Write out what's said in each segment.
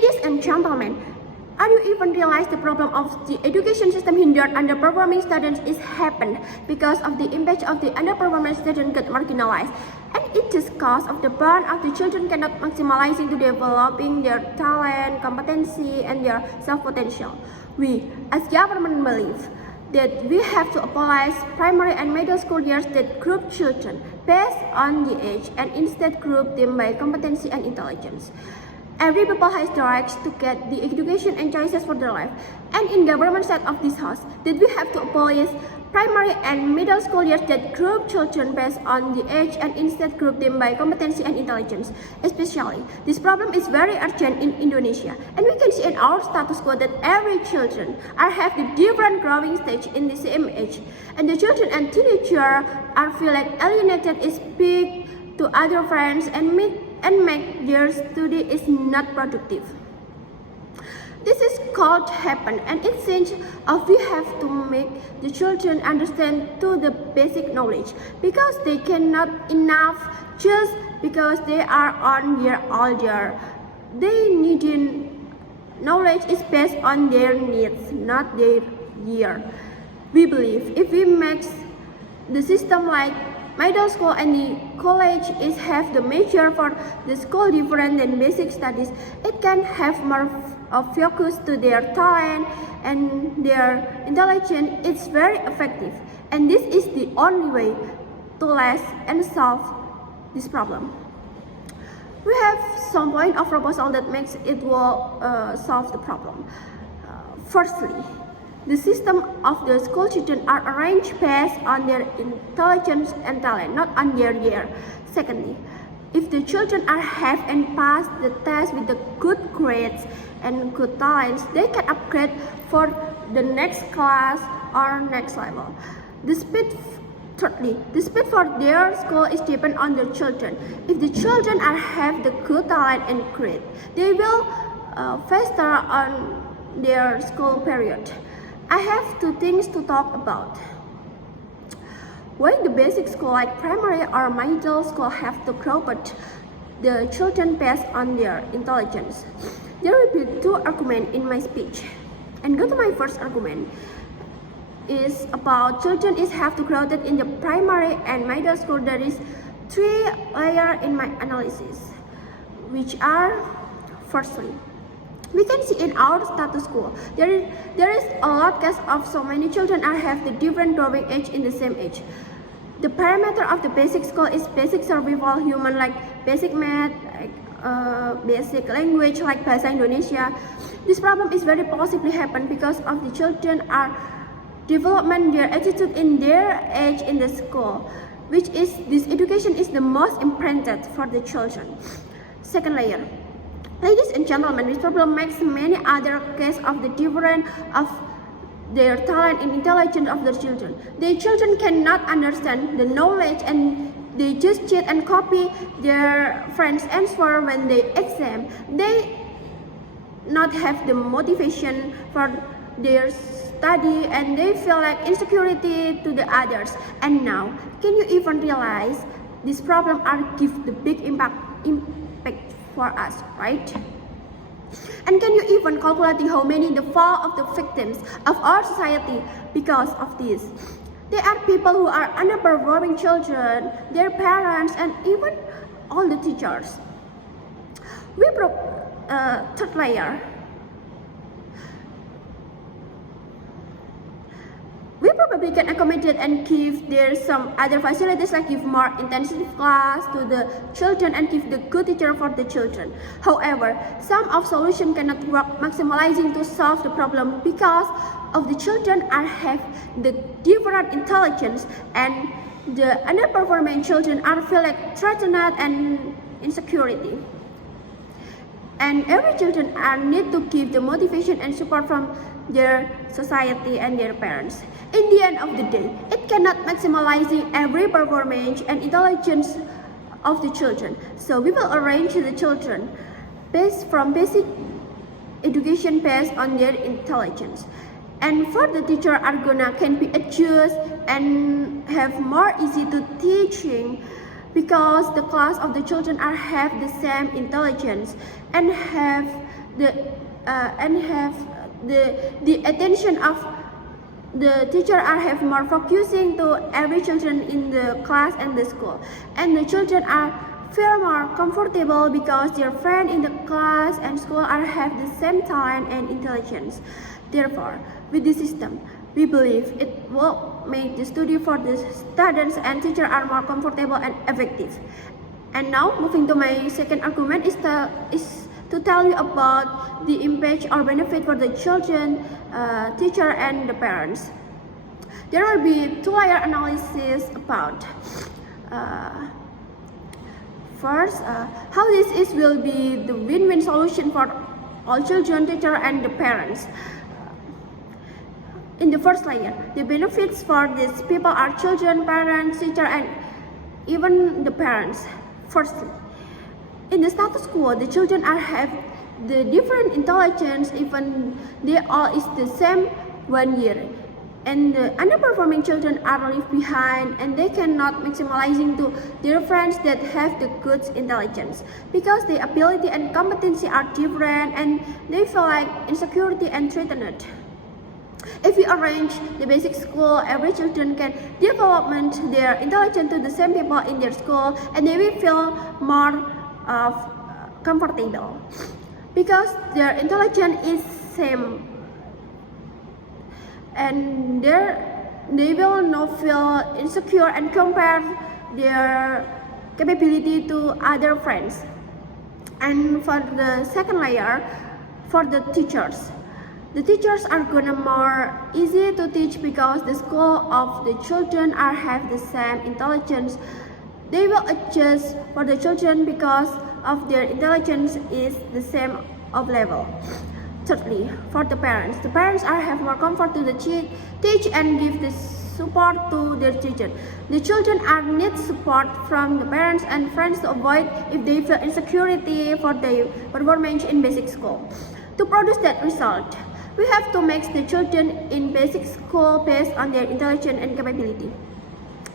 Ladies and gentlemen, are you even realize the problem of the education system hindered underperforming students is happened because of the impact of the underperforming students get marginalized, and it is cause of the burn of the children cannot maximizing to developing their talent, competency, and their self-potential. We, as government, believe that we have to abolish primary and middle school years that group children based on the age and instead group them by competency and intelligence. Every people has the rights to get the education and choices for their life. And in government side of this house, that we have to abolish primary and middle school years that group children based on the age and instead group them by competency and intelligence. Especially, this problem is very urgent in Indonesia. And we can see in our status quo that every children have the different growing stage in the same age. And the children and teenagers are feel like alienated, is big to other friends and make their study is not productive. This is called happen, and it seems we have to make the children understand to the basic knowledge because they cannot enough just because they are on year older. They need knowledge is based on their needs, not their year. We believe if we make the system like middle school and the college is have the major for the school different than basic studies, it can have more of focus to their talent and their intelligence. It's very effective, and this is the only way to less and solve this problem. We have some point of proposal that makes it will solve the problem. Firstly, the system of the school children are arranged based on their intelligence and talent, not on their year. Secondly, if the children have and pass the test with the good grades and good talents, they can upgrade for the next class or next level. Thirdly, the speed for their school is depend on the children. If the children have the good talent and grade, they will faster on their school period. I have two things to talk about. When the basic school like primary or middle school have to grow but the children based on their intelligence, there will be two arguments in my speech. And go to my first argument is about children is have to grow that in the primary and middle school. There is three layers in my analysis, which are firstly, we can see in our status quo, there is a lot case of so many children have the different growing age in the same age. The parameter of the basic school is basic survival human like basic math, like basic language like Bahasa Indonesia. This problem is very possibly happen because of the children are development their attitude in their age in the school, which is this education is the most imprinted for the children. Second layer. Ladies and gentlemen, this problem makes many other cases of the difference of their talent and intelligence of the children. The children cannot understand the knowledge and they just cheat and copy their friends' answer when they exam. They not have the motivation for their study and they feel like insecurity to the others. And now, can you even realize this problem are give the big impact for us, right? And can you even calculate how many the fall of the victims of our society because of this? There are people who are underperforming children, their parents, and even all the teachers. Third layer. We probably can accommodate and give there some other facilities like give more intensive class to the children and give the good teacher for the children. However, some of solution cannot work maximizing to solve the problem because of the children have the different intelligence and the underperforming children are feel like threatened and insecurity. And every children need to give the motivation and support from their society and their parents. In the end of the day, it cannot maximizing every performance and intelligence of the children. So we will arrange the children based from basic education based on their intelligence. And for the teacher are can be adjust and have more easy to teaching because the class of the children have the same intelligence and have the and have the attention of the teacher are have more focusing to every children in the class and the school, and the children are feel more comfortable because their friend in the class and school are have the same talent and intelligence. Therefore, with this system, we believe it will make the study for the students and teachers are more comfortable and effective. And now, moving to my second argument is to tell you about the impact or benefit for the children, teacher, and the parents. There will be two-layer analysis about first, how this will be the win-win solution for all children, teacher, and the parents. In the first layer, the benefits for these people are children, parents, teacher, and even the parents. Firstly, in the status quo, the children are have the different intelligence, even they all is the same 1 year. And the underperforming children are left behind and they cannot maximizing to their friends that have the good intelligence because their ability and competency are different and they feel like insecurity and threatened. If we arrange the basic school, every children can develop their intelligence to the same people in their school and they will feel more comfortable because their intelligence is same. And they will not feel insecure and compare their capability to other friends. And for the second layer, for the teachers are gonna more easy to teach because the school of the children are have the same intelligence. They will adjust for the children because of their intelligence is the same of level. Thirdly, for the parents are have more comfort to the teach and give the support to their children. The children are need support from the parents and friends to avoid if they feel insecurity for their performance in basic school. To produce that result, we have to make the children in basic school based on their intelligence and capability.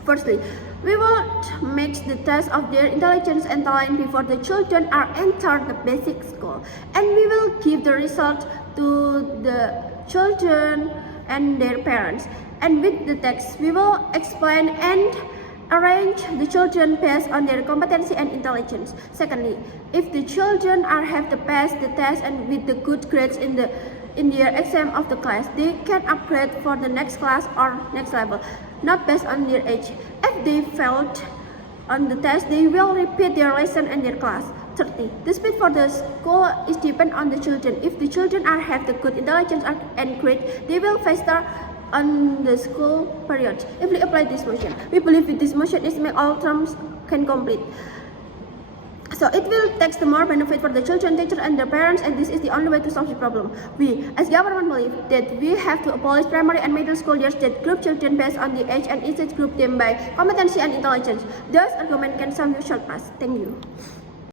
Firstly, we will make the test of their intelligence and talent before the children are entered the basic school, and we will give the result to the children and their parents. And with the text, we will explain and arrange the children based on their competency and intelligence. Secondly, if the children are have to pass the test and with the good grades in their exam of the class, they can upgrade for the next class or next level, not based on their age. If they failed on the test, they will repeat their lesson and their class. Thirdly, the speed for the school is depend on the children. If the children are have the good intelligence and grade, they will faster on the school period. If we apply this motion, we believe with this motion is make all terms can complete. So it will take the more benefit for the children, teachers, and their parents, and this is the only way to solve the problem. We, as government, believe that we have to abolish primary and middle school years that group children based on the age and instead group them by competency and intelligence. Those arguments can some you shall pass. Thank you.